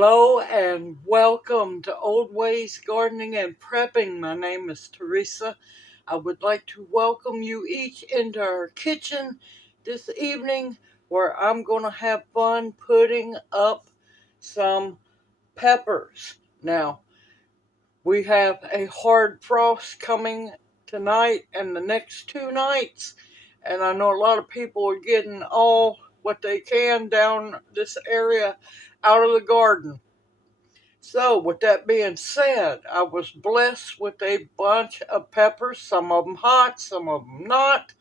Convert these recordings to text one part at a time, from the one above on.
Hello and welcome to Old Ways Gardening and Prepping. My name is Teresa. I would like to welcome you each into our kitchen this evening where I'm going to have fun putting up some peppers. Now, we have a hard frost coming tonight and the next 2 nights, and I know a lot of people are getting all what they can down this area out of the garden. So, with that being said, I was blessed with a bunch of peppers, some of them hot, some of them not.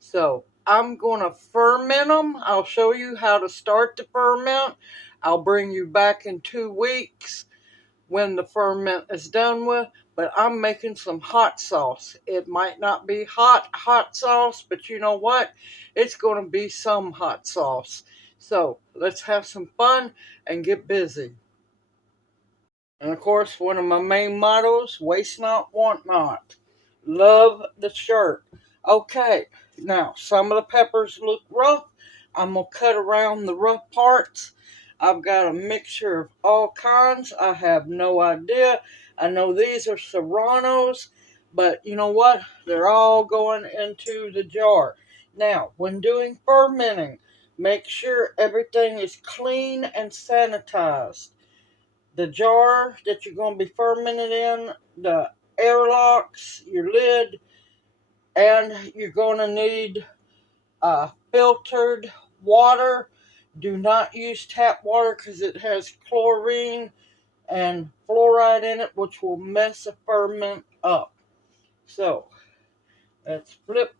So, I'm going to ferment them. I'll show you how to start the ferment. I'll bring you back in 2 weeks when the ferment is done with, but I'm making some hot sauce. It might not be hot sauce, but you know what? It's going to be some hot sauce. So, let's have some fun and get busy. And of course, one of my main mottos, waste not, want not. Love the shirt. Okay, now some of the peppers look rough. I'm going to cut around the rough parts. I've got a mixture of all kinds. I have no idea. I know these are serranos, but you know what? They're all going into the jar. Now, when doing fermenting, make sure everything is clean and sanitized. The jar that you're going to be fermenting in, the airlocks, your lid, and you're going to need filtered water. Do not use tap water because it has chlorine and fluoride in it, which will mess the ferment up. So, let's flip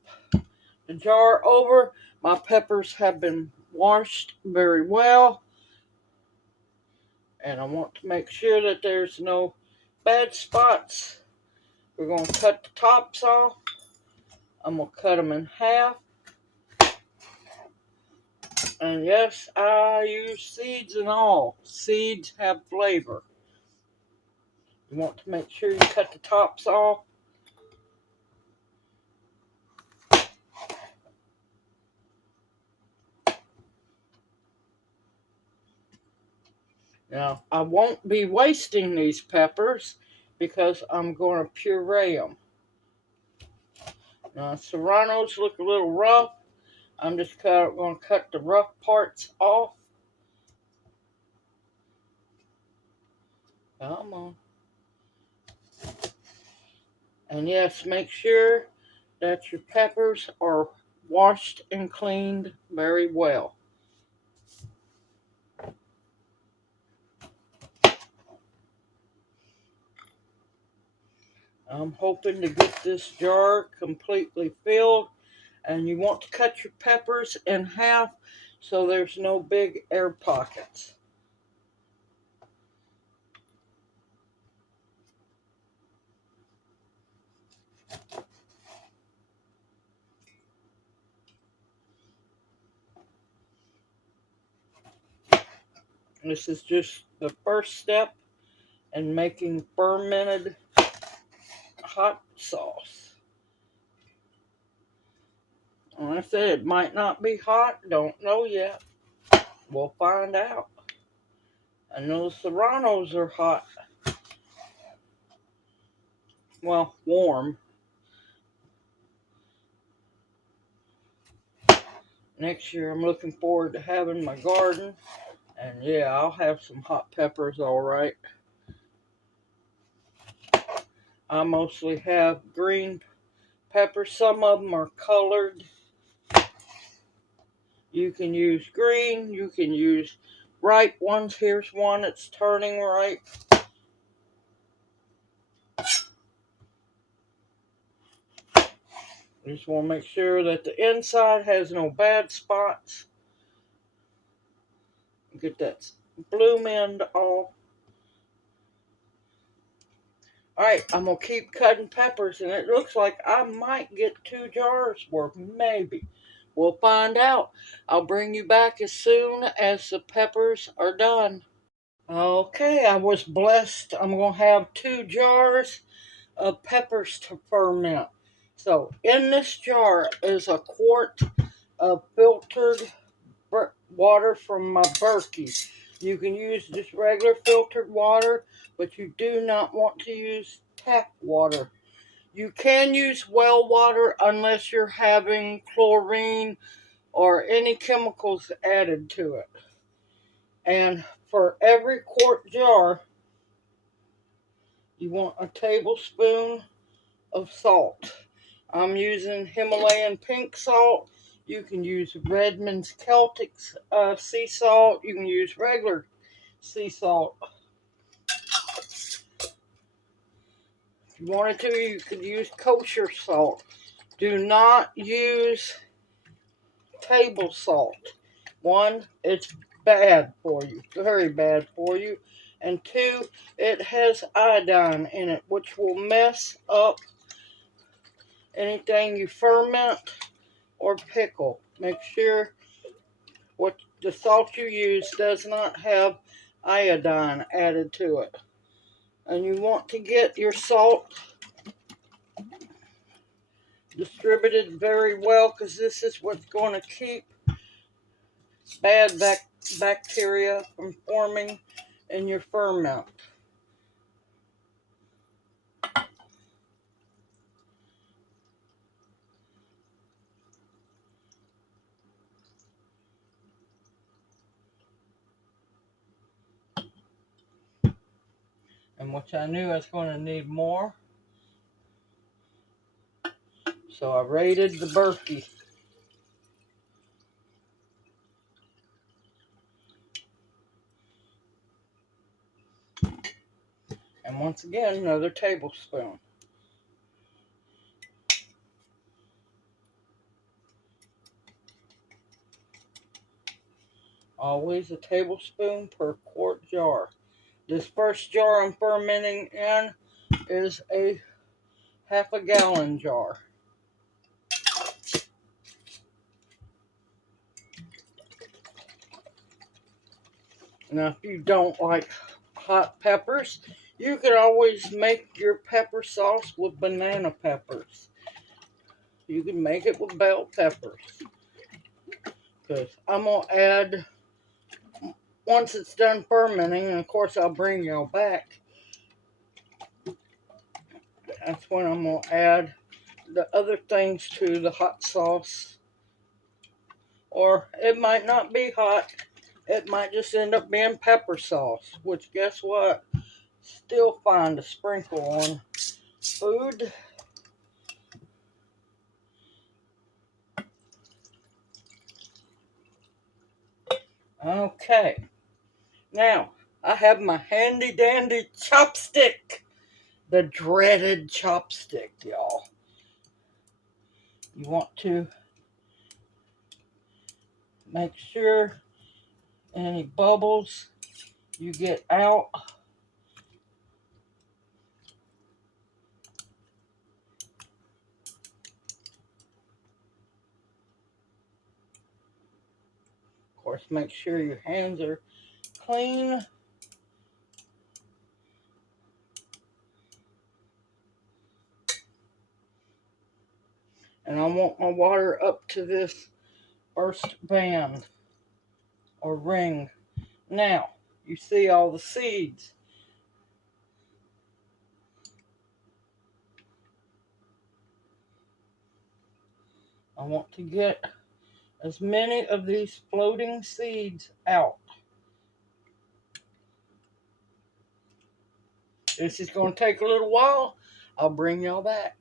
the jar over. My peppers have been washed very well, and I want to make sure that there's no bad spots. We're going to cut the tops off. I'm going to cut them in half. And yes, I use seeds and all. Seeds have flavor. You want to make sure you cut the tops off. Now, I won't be wasting these peppers because I'm going to puree them. Now, serranos look a little rough. I'm just going to cut the rough parts off. Come on. And yes, make sure that your peppers are washed and cleaned very well. I'm hoping to get this jar completely filled, and you want to cut your peppers in half so there's no big air pockets. This is just the first step in making fermented hot sauce. Like I said, it might not be hot, don't know yet. We'll find out. I know the serranos are hot. Well, warm. Next year I'm looking forward to having my garden. And yeah, I'll have some hot peppers, all right. I mostly have green peppers. Some of them are colored. You can use green. You can use ripe ones. Here's one that's turning ripe. Just want to make sure that the inside has no bad spots. Get that bloom end off. Alright, I'm going to keep cutting peppers, and it looks like I might get 2 jars worth, maybe. We'll find out. I'll bring you back as soon as the peppers are done. Okay, I was blessed. I'm going to have 2 jars of peppers to ferment. So, in this jar is a quart of filtered water from my Berkey. You can use just regular filtered water, but you do not want to use tap water. You can use well water unless you're having chlorine or any chemicals added to it. And for every quart jar, you want a tablespoon of salt. I'm using Himalayan pink salt. You can use Redmond's Celtic sea salt. You can use regular sea salt. If you wanted to, you could use kosher salt. Do not use table salt. One, it's bad for you, very bad for you. And two, it has iodine in it, which will mess up anything you ferment or pickle. Make sure what the salt you use does not have iodine added to it. And you want to get your salt distributed very well, because this is what's going to keep bad bacteria from forming in your ferment. And which I knew I was going to need more, so I raided the Berkey. And once again, another tablespoon. Always a tablespoon per quart jar. This first jar I'm fermenting in is a half a gallon jar. Now, if you don't like hot peppers, you can always make your pepper sauce with banana peppers. You can make it with bell peppers. Because I'm going to add, once it's done fermenting, and of course I'll bring y'all back, that's when I'm going to add the other things to the hot sauce. Or it might not be hot. It might just end up being pepper sauce, which guess what? Still fine to sprinkle on food. Okay. Now, I have my handy dandy chopstick. The dreaded chopstick, y'all. You want to make sure any bubbles you get out. Of course, make sure your hands are clean. And I want my water up to this first band or ring. Now, you see all the seeds. I want to get as many of these floating seeds out. This is going to take a little while. I'll bring y'all back.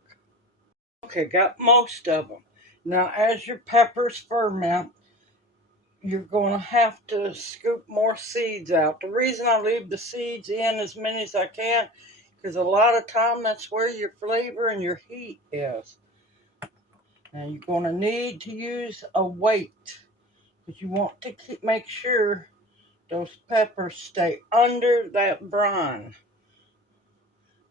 Okay, got most of them. Now, as your peppers ferment, you're going to have to scoop more seeds out. The reason I leave the seeds in as many as I can, because a lot of time that's where your flavor and your heat is. And you're going to need to use a weight, because you want to make sure those peppers stay under that brine.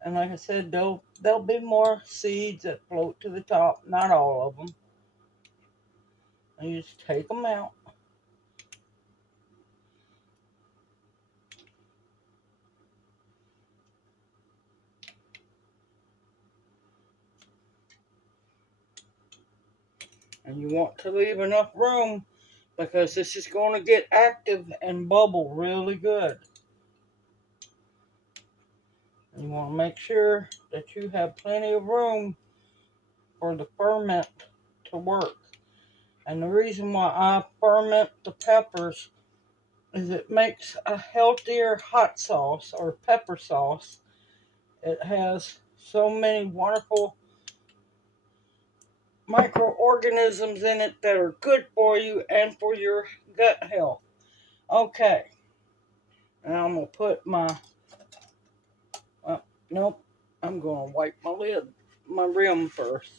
And like I said, there'll be more seeds that float to the top, not all of them. And you just take them out. And you want to leave enough room because this is going to get active and bubble really good. You want to make sure that you have plenty of room for the ferment to work. And the reason why I ferment the peppers is it makes a healthier hot sauce or pepper sauce. It has so many wonderful microorganisms in it that are good for you and for your gut health. Okay, now I'm going to put my, nope, I'm going to wipe my rim first.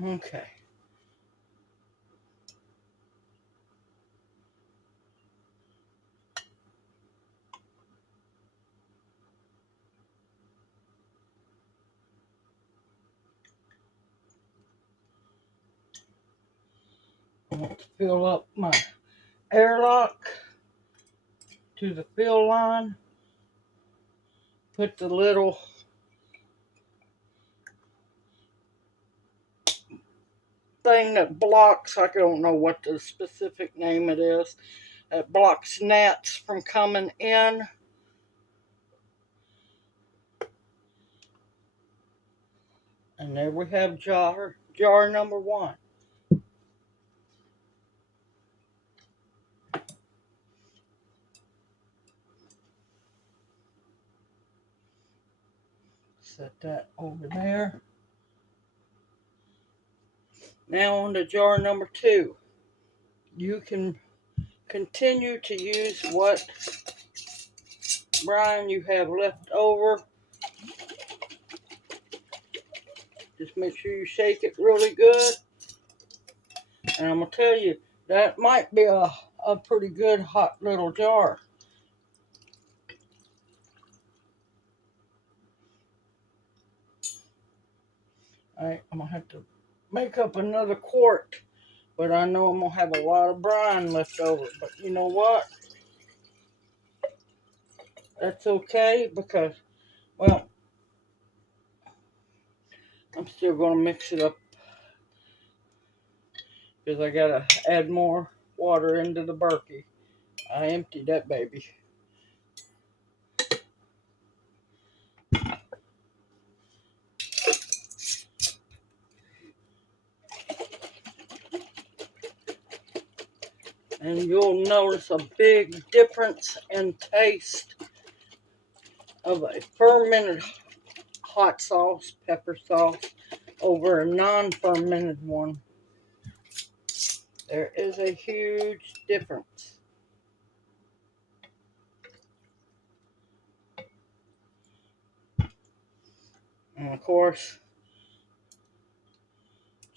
Okay. I want to fill up my airlock to the fill line. Put the little thing that blocks, I don't know what the specific name it is, that blocks gnats from coming in. And there we have jar number 1. Set that over there. Now on to jar number 2. You can continue to use what brine you have left over. Just make sure you shake it really good. And I'm going to tell you, that might be a pretty good hot little jar. Alright, I'm going to have to make up another quart. But I know I'm going to have a lot of brine left over. But you know what? That's okay because, well, I'm still going to mix it up. Because I got to add more water into the Berkey. I emptied that baby. And you'll notice a big difference in taste of a fermented hot sauce, pepper sauce, over a non-fermented one. There is a huge difference. And of course,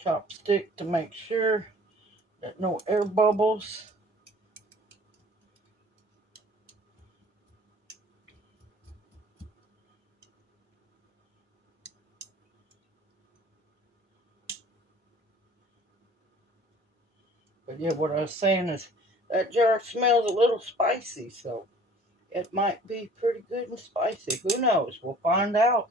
chopstick to make sure that no air bubbles. But yeah, what I was saying is that jar smells a little spicy, so it might be pretty good and spicy. Who knows? We'll find out.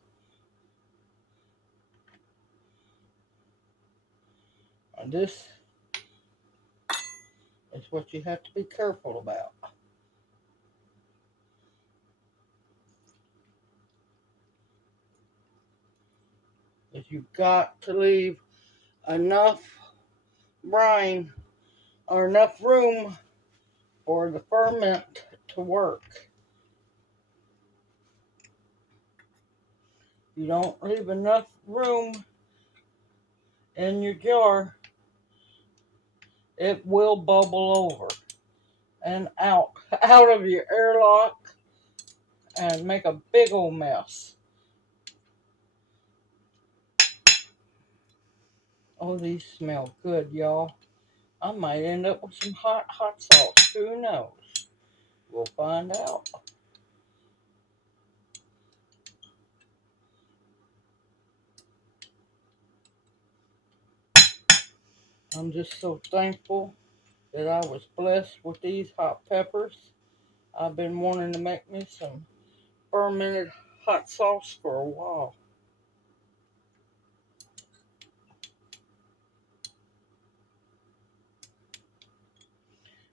And this is what you have to be careful about. Is you've got to leave enough brine or enough room for the ferment to work. You don't leave enough room in your jar, it will bubble over and out of your airlock and make a big old mess. Oh, these smell good, y'all. I might end up with some hot sauce. Who knows? We'll find out. I'm just so thankful that I was blessed with these hot peppers. I've been wanting to make me some fermented hot sauce for a while.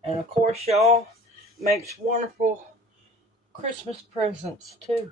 And of course, y'all, makes wonderful Christmas presents too.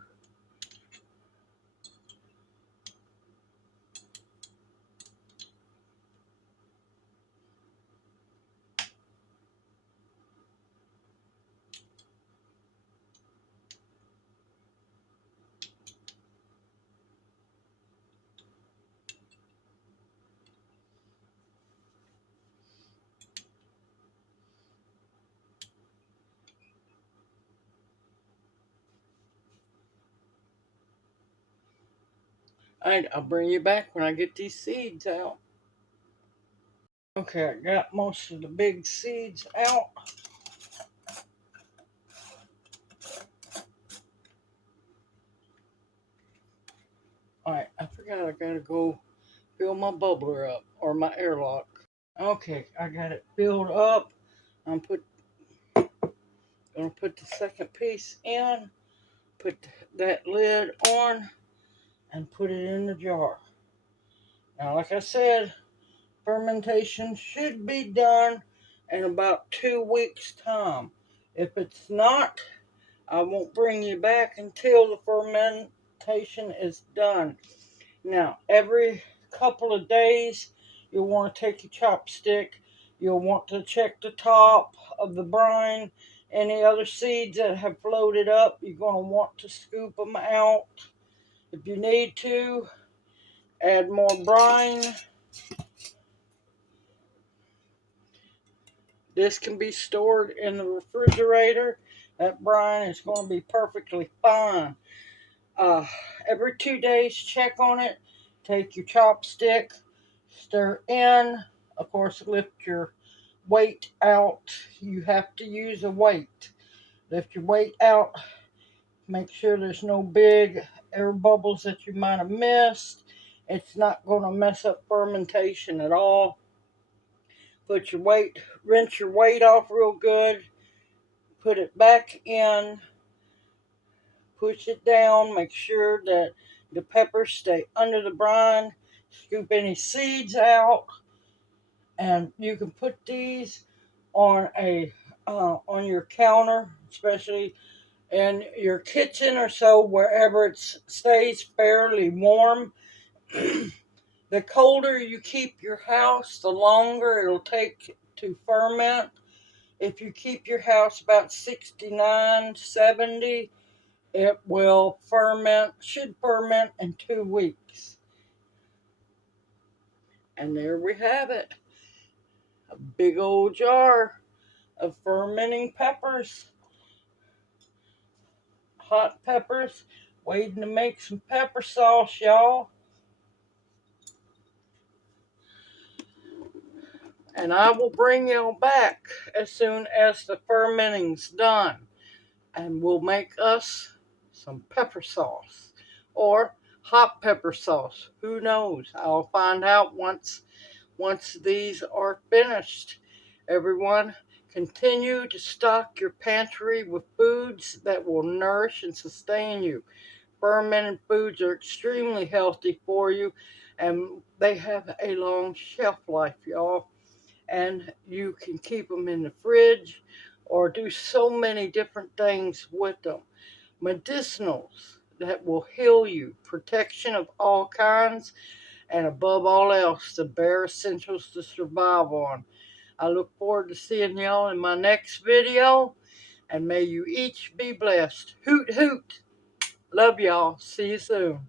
I'll bring you back when I get these seeds out. Okay, I got most of the big seeds out. Alright, I forgot I gotta go fill my bubbler up, or my airlock. Okay, I got it filled up. I'm gonna put the second piece in, put that lid on, and put it in the jar. Now, like I said, fermentation should be done in about 2 weeks' time. If it's not, I won't bring you back until the fermentation is done. Now, every couple of days, you'll want to take your chopstick. You'll want to check the top of the brine. Any other seeds that have floated up, you're going to want to scoop them out. If you need to, add more brine. This can be stored in the refrigerator. That brine is going to be perfectly fine. Every 2 days, check on it. Take your chopstick, stir in. Of course, lift your weight out. You have to use a weight. Lift your weight out. Make sure there's no big air bubbles that you might have missed. It's not going to mess up fermentation at all. Put your weight, rinse your weight off real good. Put it back in. Push it down. Make sure that the peppers stay under the brine. Scoop any seeds out. And you can put these on on your counter, especially in your kitchen or so, wherever it stays fairly warm. The colder you keep your house, the longer it'll take to ferment. If you keep your house about 69, 70, it will should ferment in 2 weeks. And there we have it. A big old jar of fermenting peppers. Hot peppers. Waiting to make some pepper sauce, y'all. And I will bring y'all back as soon as the fermenting's done. And we'll make us some pepper sauce. Or hot pepper sauce. Who knows? I'll find out once these are finished. Everyone, continue to stock your pantry with foods that will nourish and sustain you. Fermented foods are extremely healthy for you, and they have a long shelf life, y'all. And you can keep them in the fridge or do so many different things with them. Medicinals that will heal you, protection of all kinds, and above all else, the bare essentials to survive on. I look forward to seeing y'all in my next video, and may you each be blessed. Hoot, hoot. Love y'all. See you soon.